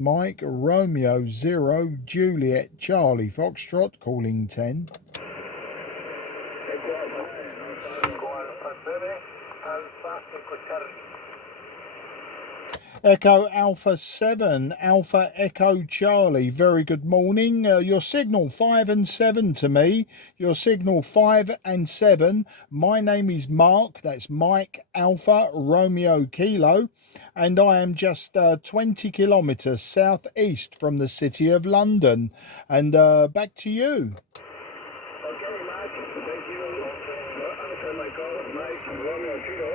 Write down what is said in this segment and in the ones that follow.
Mike Romeo 0 Juliet Charlie Foxtrot calling 10. Echo Alpha 7 Alpha Echo Charlie, very good morning. Your signal 5 and 7 to me. Your signal 5 and 7. My name is Mark, that's Mike Alpha Romeo Kilo, and I am just 20 kilometres southeast from the city of London. And back to you. Okay, Mike, thank you for answering my call. Mike Romeo Kilo,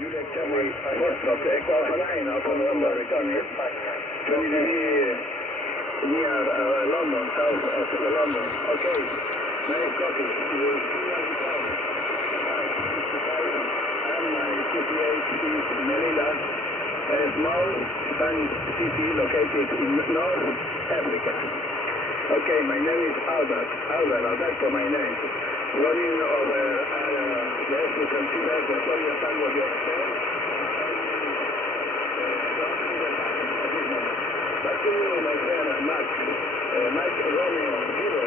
Juliet Charlie Foxtrot, Echo Alpha 9 Alpha November returning. 20 degrees near London, south of London. Okay, nice copy. You will see us again. And my CQ8 is Melilla, a small Spanish city located in North Africa. Okay, my name is Alberto, my name. Running over yes, you consider the Soviet Tango yourself. Back to you, my friend, Mike Romeo, Kilo,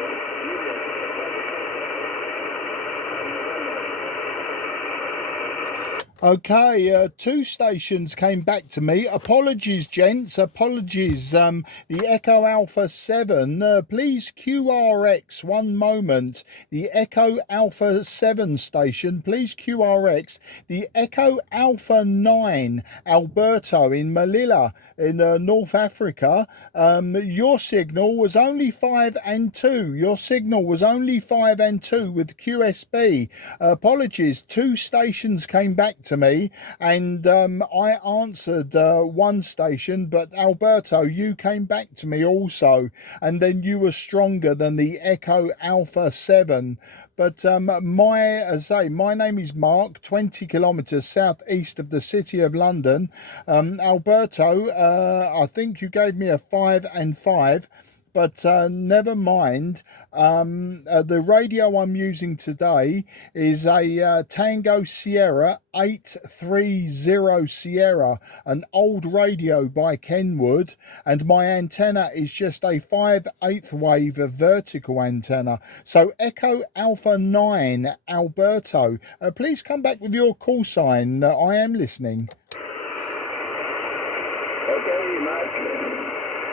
Okay, two stations came back to me. Apologies, gents. Apologies. The Echo Alpha 7, please QRX, one moment. The Echo Alpha 7 station, please QRX. The Echo Alpha 9, Alberto in Melilla in North Africa. Your signal was only 5 and 2. Your signal was only 5 and 2 with QSB. Apologies, two stations came back to me, and I answered one station, but Alberto, you came back to me also, and then you were stronger than the Echo Alpha 7. But my name is Mark, 20 kilometres southeast of the city of London. Alberto, I think you gave me a 5 and 5. But never mind. The radio I'm using today is a Tango Sierra 830 Sierra, an old radio by Kenwood, and my antenna is just a 5/8 wave vertical antenna. So Echo Alpha 9, Alberto, please come back with your call sign. I am listening.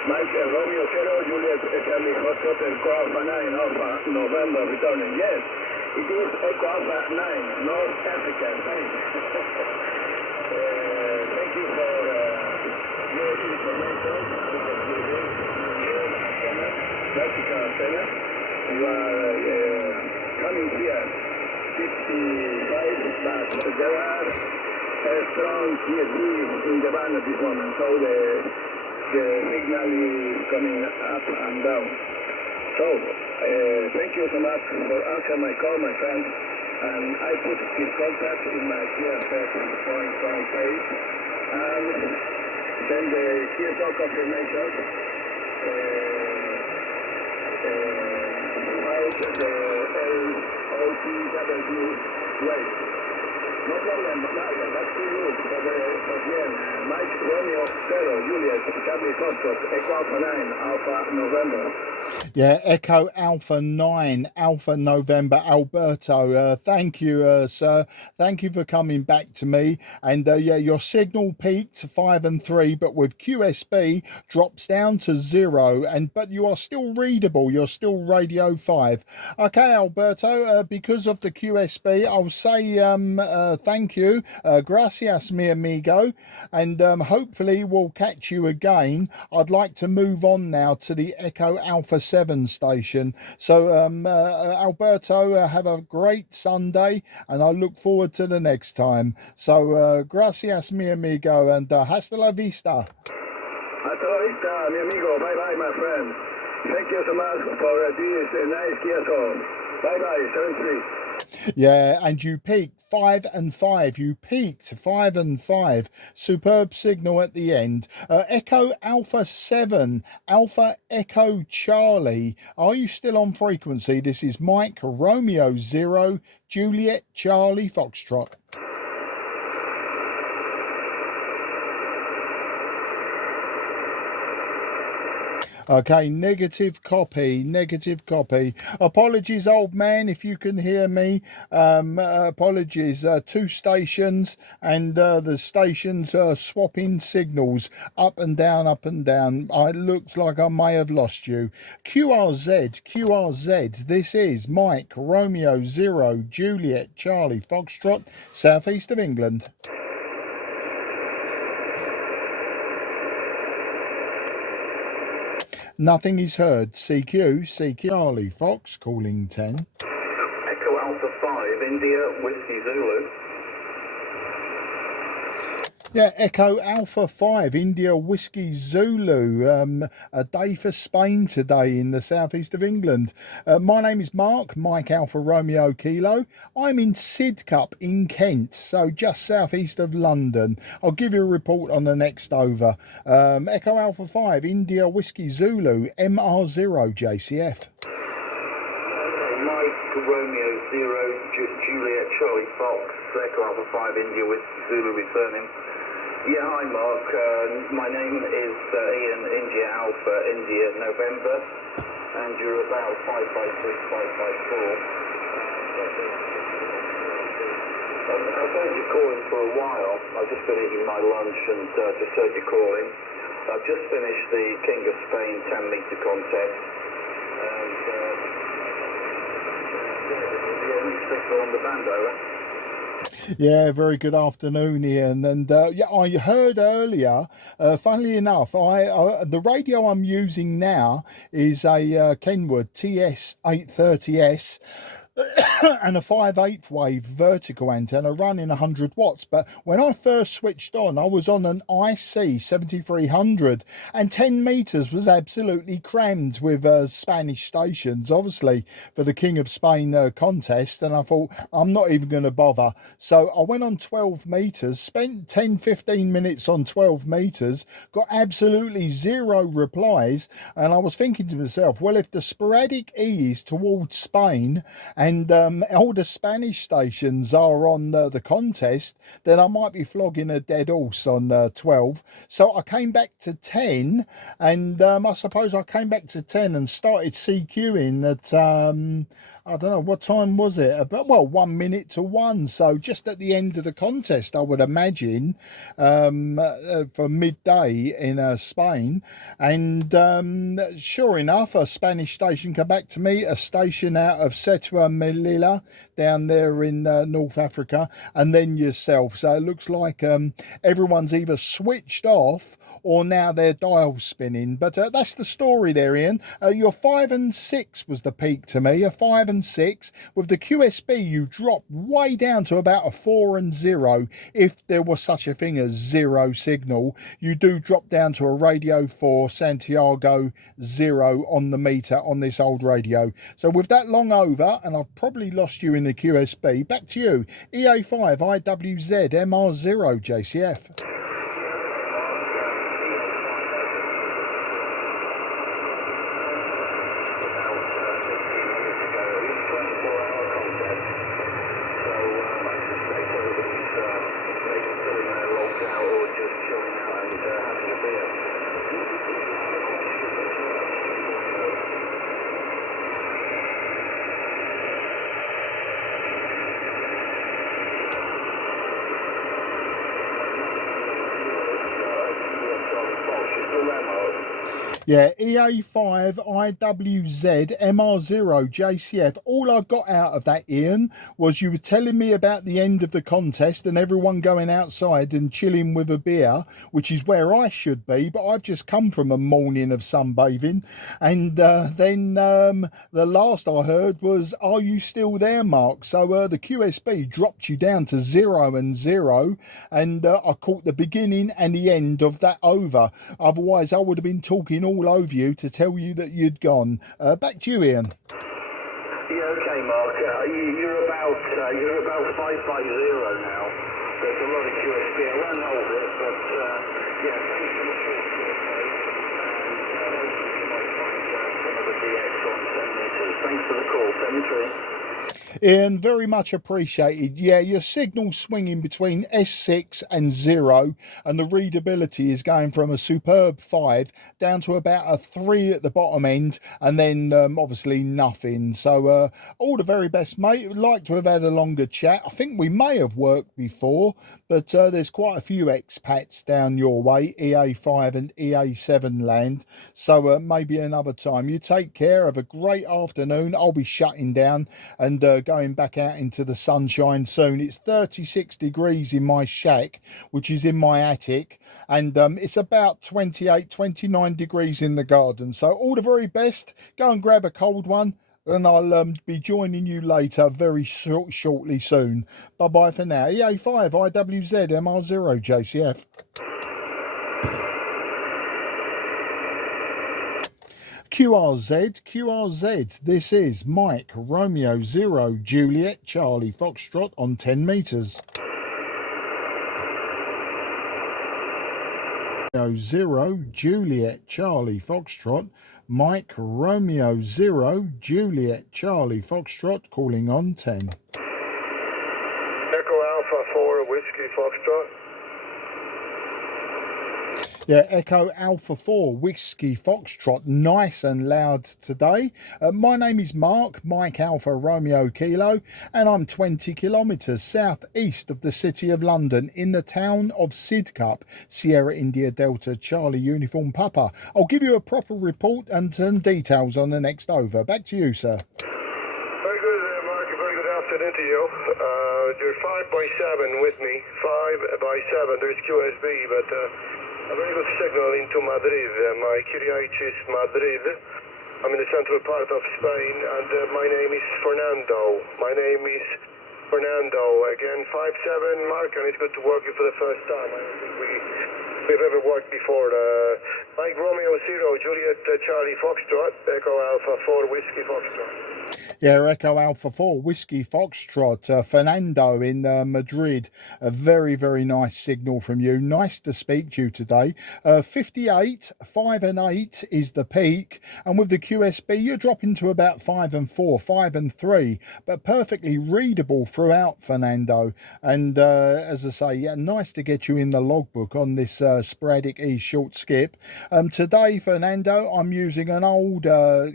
Mike Romeo Kilo, Juliet Charlie Foxtrot, Echo Alpha 9 Alpha November returning. Yes, it is Echo Alpha 9, North Africa. Thank you for your information. Vertical antenna. You are coming here 55, but there are strong CSB in the band at this moment, so the signal is coming up and down. So, thank you so much for answering my call, my friend. And I put this contact in my QSS.com page and send the QSO confirmation throughout the LOTW way. No problem, back to you for the Mike Romeo Kilo, Juliet Charlie Foxtrot, Echo Alpha 9 Alpha November. Yeah, Echo Alpha 9 Alpha November, Alberto. Thank you, sir. Thank you for coming back to me. And yeah, your signal peaked 5 and 3, but with QSB drops down to 0. But you are still readable. You're still Radio 5. Okay, Alberto. Because of the QSB, I'll say thank you. Gracias, mi amigo. And hopefully we'll catch you again. I'd like to move on now to the Echo Alpha 7 station. So Alberto, have a great Sunday, and I look forward to the next time. So gracias, mi amigo, and hasta la vista. Hasta la vista, mi amigo. Bye bye, my friend. Thank you so much for this nice QSO. Bye bye, 73. Yeah, and you peaked 5 and 5. You peaked 5 and 5. Superb signal at the end. Echo Alpha 7, Alpha Echo Charlie. Are you still on frequency? This is Mike Romeo 0, Juliet Charlie Foxtrot. Okay, negative copy, negative copy. Apologies, old man, if you can hear me. Apologies. Two stations, and the stations are swapping signals up and down, up and down. It looks like I may have lost you. QRZ, QRZ. This is Mike Romeo 0 Juliet Charlie Foxtrot, southeast of England. Nothing is heard. CQ Charlie Fox calling 10. Echo Alpha 5, India, Whiskey Zulu. Yeah, Echo Alpha 5, India Whiskey Zulu. A day for Spain today in the southeast of England. My name is Mark, Mike Alpha Romeo Kilo. I'm in Sidcup in Kent, so just southeast of London. I'll give you a report on the next over. Echo Alpha 5, India Whiskey Zulu, MR0 JCF. Mike Romeo 0 Juliet Charlie Fox, Echo Alpha 5, India Whiskey Zulu returning. Yeah, hi Mark. My name is Ian, India Alpha, India November, and you're about 553, 554. I've heard you calling for a while. I've just been eating my lunch and just heard you calling. I've just finished the King of Spain 10-metre contest, and the only signal on the band, over. Yeah, very good afternoon, Ian. And yeah, I heard earlier, funnily enough, the radio I'm using now is a Kenwood TS-830S. And a 5/8 wave vertical antenna running 100 watts. But when I first switched on, I was on an IC 7300, and 10 meters was absolutely crammed with Spanish stations, obviously for the King of Spain contest. And I thought, I'm not even going to bother. So I went on 12 meters, spent 10-15 minutes on 12 meters, got absolutely zero replies. And I was thinking to myself, well, if the sporadic E is towards Spain, and all the Spanish stations are on the contest, then I might be flogging a dead horse on 12. So I came back to 10, and I suppose I came back to 10 and started CQing at I don't know, what time was it? About, well, 1 minute to 1. So just at the end of the contest, I would imagine, for midday in Spain. And sure enough, a Spanish station came back to me, a station out of Setua Melilla down there in North Africa, and then yourself. So it looks like everyone's either switched off or now their dial spinning. But that's the story there, Ian. Your 5 and 6 was the peak to me, a 5 and 6. With the QSB, you dropped way down to about a 4 and 0. If there was such a thing as zero signal, you do drop down to a Radio 4 Santiago 0 on the meter on this old radio. So with that long over, and I've probably lost you in the QSB, back to you. EA5 IWZ MR0 JCF. Yeah, EA5 IWZ MR0 JCF. All I got out of that, Ian, was you were telling me about the end of the contest and everyone going outside and chilling with a beer, which is where I should be, but I've just come from a morning of sunbathing. And then the last I heard was, are you still there, Mark? So the QSB dropped you down to 0 and 0, and I caught the beginning and the end of that over. Otherwise, I would have been talking all over you to tell you that you'd gone. Back to you, Ian. Yeah, okay, Mark. You're about 550 now. There's a lot of QSB. I won't hold it, but yeah, thanks for the short and you might find some of the DX on 10 meters. Thanks for the call, 73. Ian, very much appreciated. Yeah, your signal's swinging between S6 and 0, and the readability is going from a superb 5 down to about a 3 at the bottom end, and then obviously nothing. So all the very best, mate. Would like to have had a longer chat. I think we may have worked before, but there's quite a few expats down your way, EA5 and EA7 land. So maybe another time. You take care. Have a great afternoon. I'll be shutting down and going back out into the sunshine soon. It's 36 degrees in my shack, which is in my attic, and it's about 28, 29 degrees in the garden. So all the very best. Go and grab a cold one, and I'll be joining you later very shortly soon. Bye bye for now. EA5 IWZ MR0 JCF. QRZ, this is Mike Romeo 0 Juliet Charlie Foxtrot on 10 metres. 0 Juliet Charlie Foxtrot, Mike Romeo 0 Juliet Charlie Foxtrot calling on 10. Echo Alpha 4 Whiskey Foxtrot. Yeah, Echo Alpha 4 Whiskey Foxtrot, nice and loud today. My name is Mark, Mike Alpha Romeo Kilo, and I'm 20 kilometres southeast of the City of London in the town of Sidcup, Sierra India Delta Charlie Uniform Papa. I'll give you a proper report and some details on the next over. Back to you, sir. Very good, Mark. A very good afternoon to you. You're 5x7 with me. 5x7. There's QSB, but a very good signal into Madrid. My QRH is Madrid. I'm in the central part of Spain, and my name is Fernando. Again, 5-7, Mark, and it's good to work you for the first time. I don't think we've ever worked before. Mike Romeo 0, Juliet Charlie Foxtrot, Echo Alpha 4, Whiskey Foxtrot. Yeah, Echo Alpha 4 Whiskey Foxtrot, Fernando in Madrid. A very, very nice signal from you. Nice to speak to you today. 58, 5 and 8 is the peak, and with the QSB you're dropping to about 5 and 4, 5 and 3, but perfectly readable throughout, Fernando. And as I say, yeah, nice to get you in the logbook on this sporadic E short skip. Today, Fernando, I'm using an old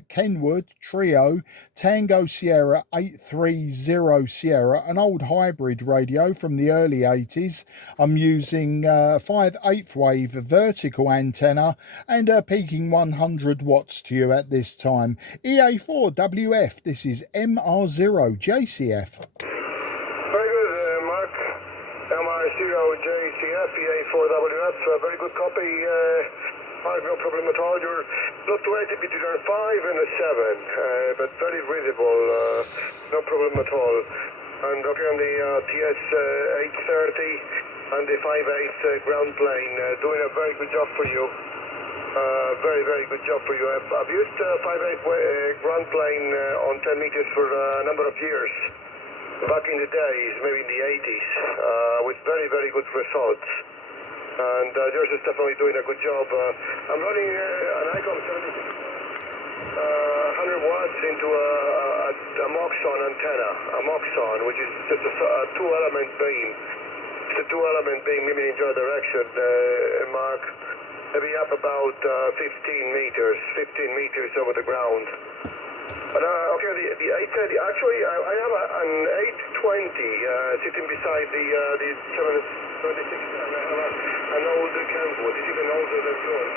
Kenwood Trio Tango Sierra 830 Sierra, an old hybrid radio from the early 80s. I'm using 5/8 wave vertical antenna and peaking 100 watts to you at this time. EA4 WF, this is MR0 JCF. Very good, Mark. MR0 JCF, EA4 WF, very good copy. Mark, no problem at all. You're fluctuating between a 5 and a 7, but very readable, no problem at all. And okay, on the TS-830 and the 5/8 ground plane, doing a very good job for you. Very, very good job for you. I've used 5/8 ground plane on 10 meters for a number of years. Back in the days, maybe in the 80s, with very, very good results. And yours is definitely doing a good job. I'm running an ICOM 100 watts into a Moxon antenna, which is just a two-element beam. It's a two-element beam moving in your direction, Mark. Maybe up about 15 meters over the ground. But okay, the 830, actually I have an 820 sitting beside the 726, and I have an older Kenwood. It's even older than yours.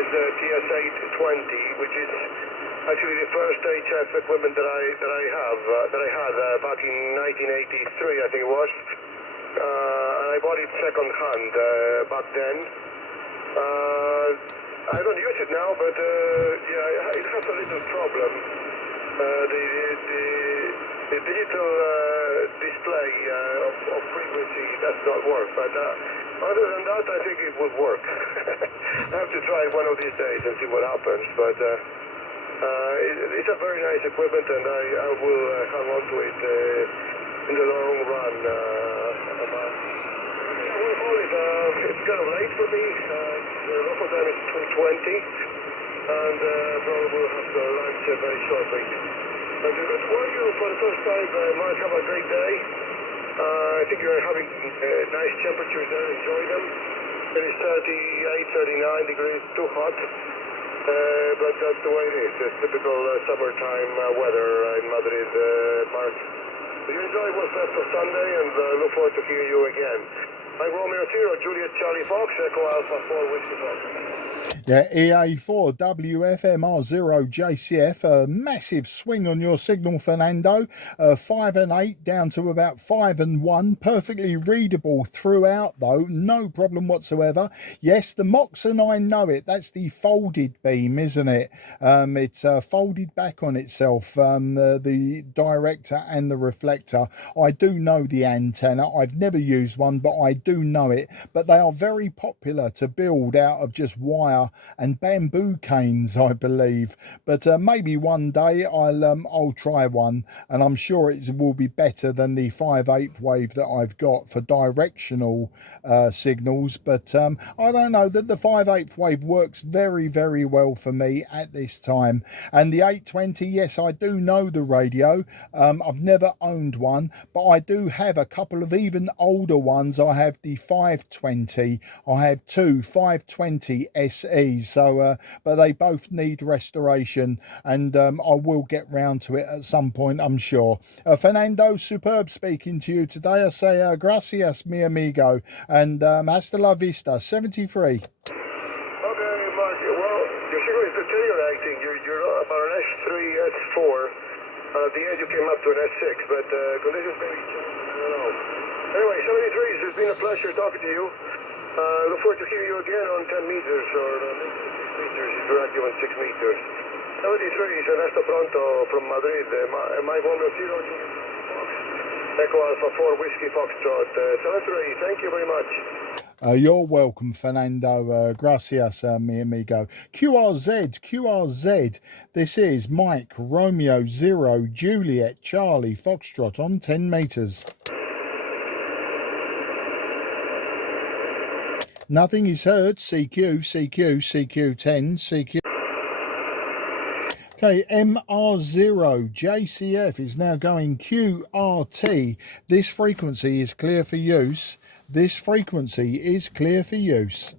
It's a TS-820, which is actually the first HF equipment that I had back in 1983, I think it was. And I bought it second hand back then. I don't use it now, but yeah, it has a little problem. The digital display of frequency does not work, but other than that, I think it would work. I have to try it one of these days and see what happens, but it's a very nice equipment, and I will hang on to it in the long run. I will call it, it's kind of late for me. The local time is 2:20, and probably will have to lunch very shortly. Good for you for the first time, Mark. Have a great day. I think you're having nice temperatures there. Enjoy them. It is 38, 39 degrees, too hot. But that's the way it is. It's typical summertime weather in Madrid, Mark. So you enjoy what's left of Sunday and look forward to hearing you again. I'm Romeo Zero, Juliet Charlie Fox, Echo Alpha 4 Whiskey Fox. Yeah, EA4 WFMR0 JCF, a massive swing on your signal, Fernando. 5 and 8 down to about 5 and 1. Perfectly readable throughout, though. No problem whatsoever. Yes, the Moxon, I know it. That's the folded beam, isn't it? It's folded back on itself, the director and the reflector. I do know the antenna. I've never used one, but I do know it. But they are very popular to build out of just wire and bamboo canes, I believe. But maybe one day I'll try one, and I'm sure it will be better than the 5/8 wave that I've got for directional signals. But I don't know, that the 5/8 wave works very, very well for me at this time. And the 820, yes, I do know the radio. I've never owned one, but I do have a couple of even older ones. I have the 520. I have two 520 SEs. So, but they both need restoration, and I will get round to it at some point, I'm sure. Fernando, superb speaking to you today. I say gracias, mi amigo, and hasta la vista. 73. Okay, Mark. Well, your signal is deteriorating. You're about an S3, S4. At the end, you came up to an S6, but conditions may be changing. I don't know. Anyway, 73, it's been a pleasure talking to you. Look forward to hearing you again on 10 meters or maybe 6 meters if you're active on 6 meters. 73, and hasta pronto from Madrid. Mike Romeo Zero, Echo Alpha 4 Whiskey Foxtrot. 73, thank you very much. You're welcome, Fernando. Gracias, mi amigo. QRZ. This is Mike Romeo Zero Juliet Charlie Foxtrot on 10 meters. Nothing is heard. CQ10, CQ. Okay, MR0 JCF is now going QRT. This frequency is clear for use. This frequency is clear for use.